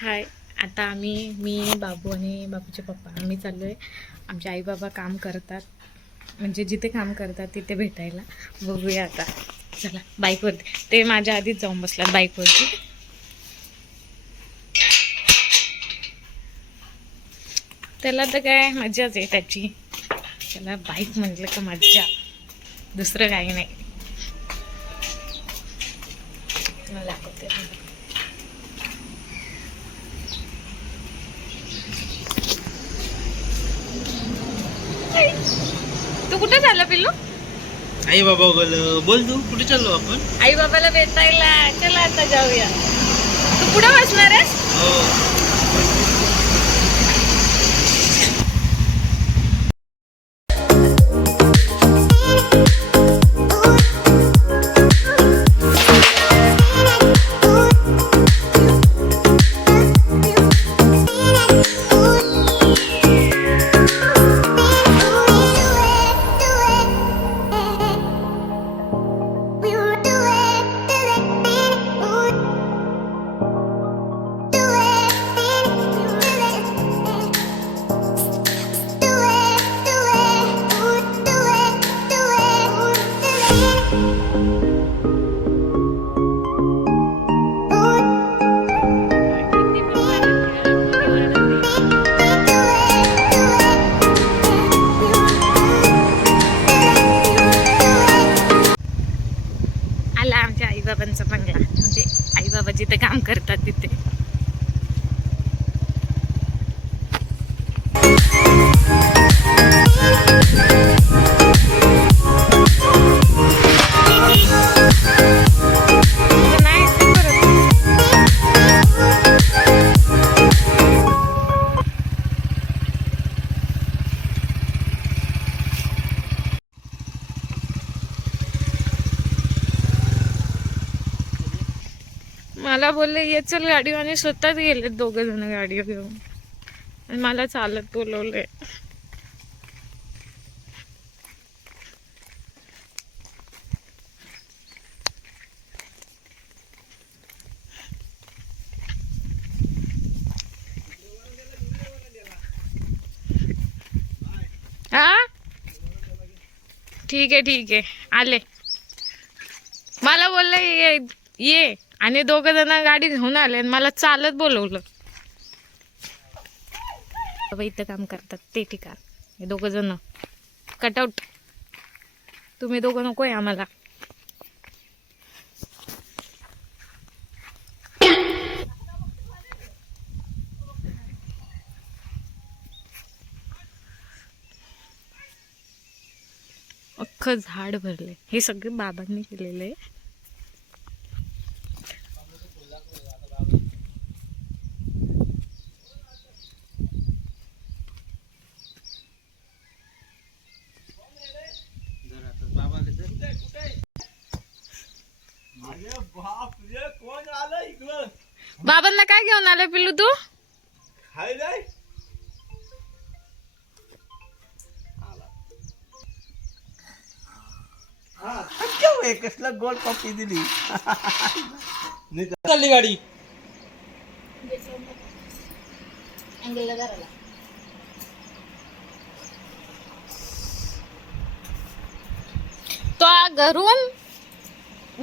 हाय आता आम्ही मी बाबू आणि बाबूचे पप्पा आम्ही चाललो आहे आमचे आई बाबा काम करतात. म्हणजे जिथे काम करतात तिथे भेटायला. बघूया आता. चला बाईकवरती. ते माझ्या आधीच जाऊन बसलात बाईकवरती. त्याला तर काय मजाच आहे त्याची. त्याला बाईक म्हटलं का मज्जा. दुसरं काही नाही. मला दाखवते. तू कुठे चालला पिल्लू? आई बाबा बोल बोल तू कुठे चाललो आपण? आई बाबाला भेटायला. चला आता जाऊया. तू कुठं बसणार आहेस? मला बोलले ये चल गाडी आणि स्वतःच गेले दोघं जण गाडी घेऊन. आणि मला चालत बोलवले हा? ठीक आहे ठीक आहे. आले. मला बोलले ये ये. आणि दोघं जण गाडी घेऊन आले आणि मला चालत बोलवलं. बाबा इथं काम करतात ते ठिकाण. हे दोघं जण. कटआउट तुम्ही दोघं नकोय आम्हाला. अख्खं झाड भरले हे सगळे बाबांनी केलेलं आहे बाप रे कोण आलं इकडं बाबांना काय घेऊन आलं पिल्लू तू? हाय रे कसला गोड कॉफी दिली. चालली गाडी. तो आ घरून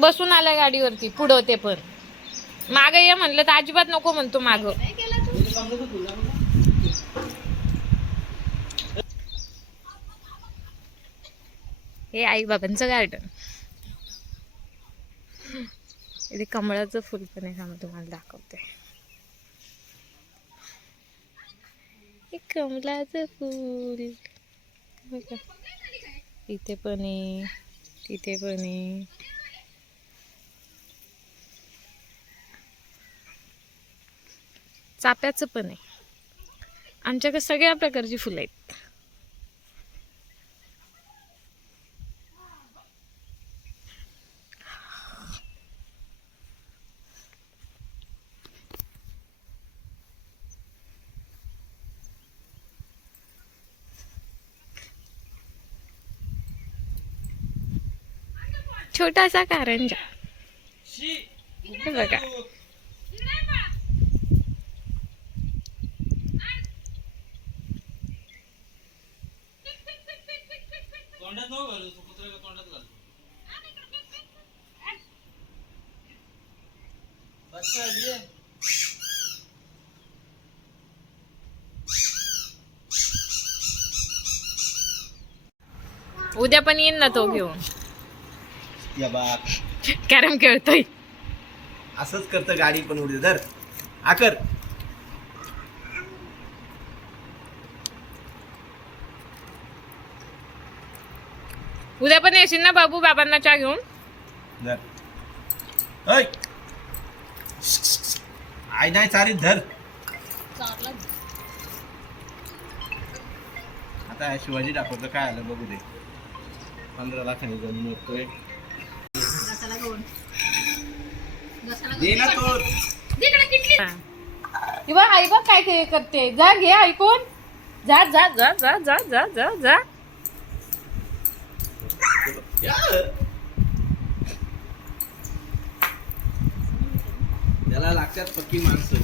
बसून आला गाडीवरती पुढं ते पण. माग ये म्हणलं तर अजिबात नको म्हणतो माग. हे आई बाबांचं गार्डन इथे कमळाचं फुल पण आहे थांबा तुम्हाला दाखवते. हे कमळाचं फुल. इथे पण आहे तिथे पण आहे. चाप्याचं पण आहे. आमच्याकडे सगळ्या प्रकारची फुलं आहेत. छोटासा कारंजा. बघा. उद्या पण येईन ना तो घेऊन. या बाग कॅरम खेळतोय. असंच करतं गाडी पण उडते धर. आकर उद्या पण येशील ना बाबू बाबांना चहा घेऊन? धर. ऐ आई नाही चारीत धर. आता शिवाजी दाखवतं काय आलं बघू दे. पंधरा लाखांनी जमीन तो. किंवा आई बघ काय काय करते. जा घे ऐकून. जा जा जा जा जा जा जा जा. त्याला लागतात पक्की माणसं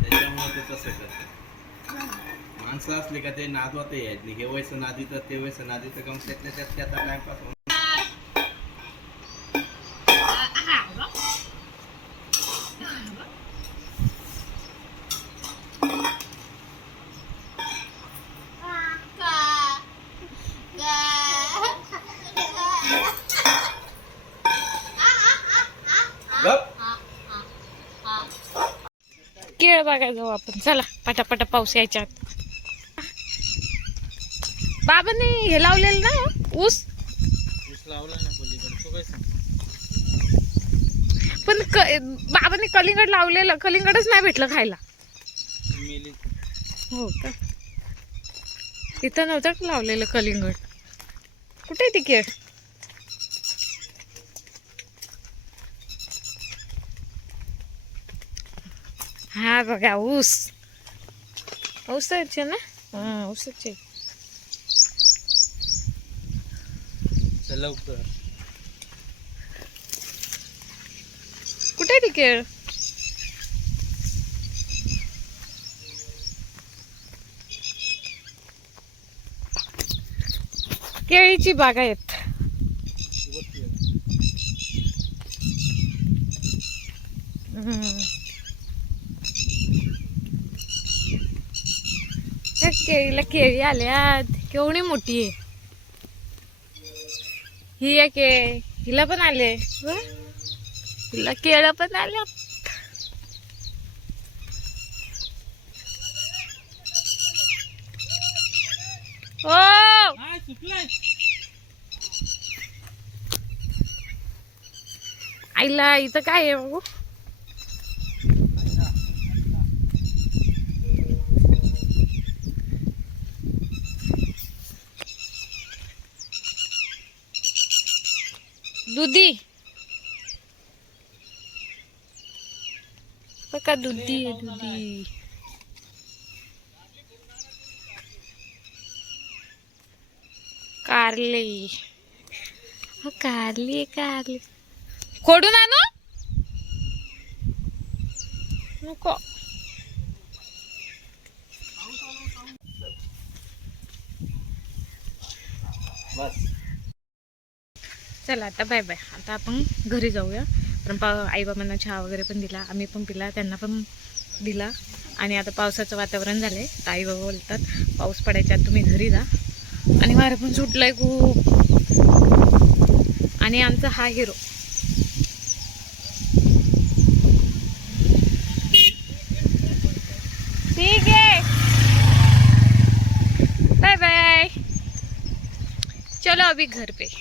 त्याच्यामुळे ते तसं करतं माणसं असले का ते नादवा ते यायत नाही. हे वयचं नादी तर ते वयचं नादी तर कम त्यातल्या त्यात त्याचा टाइमपास होऊन केळ बघायला जाऊ आपण. चला पटापटा पाऊस यायच्यात बाबाने हे लावलेलं ना हो, ऊस. लावला ना पण क- बाबाने कलिंगड लावलेलं कलिंगडच नाही भेटलं खायला. हो का? इथं नव्हतं का लावलेलं कलिंगड? कुठे आहे ती केळ? हा बघा ऊस. ऊसाचे ना? हा ऊसाचे जायचं लवकर. कुठे आहे ती केळ केळीची बाग आहेत. हम्म. त्या केळीला केळी आल्यात. केवढी मोठी आहे. ही आहे केळ हिला पण आले. हिला केळं पण आल्या आईला इथं काय आहे बघू? દૂધી. કાકા દૂધી દૂધી. કારલી કારલી કારલી ખોડું નાનું? મૂકો. બસ. चला आता बाय बाय आता आपण घरी जाऊया. कारण पा आईबाबांना चहा वगैरे पण दिला. आम्ही पण पिला त्यांना पण दिला. आणि आता पावसाचं वातावरण झालं आहे तर आईबाबा बोलतात पाऊस पडायच्या आत तुम्ही घरी जा. आणि वारं पण सुटलं आहे खूप. आणि आमचा हा हिरो ठीक आहे. बाय बाय चलो अभी घर पे.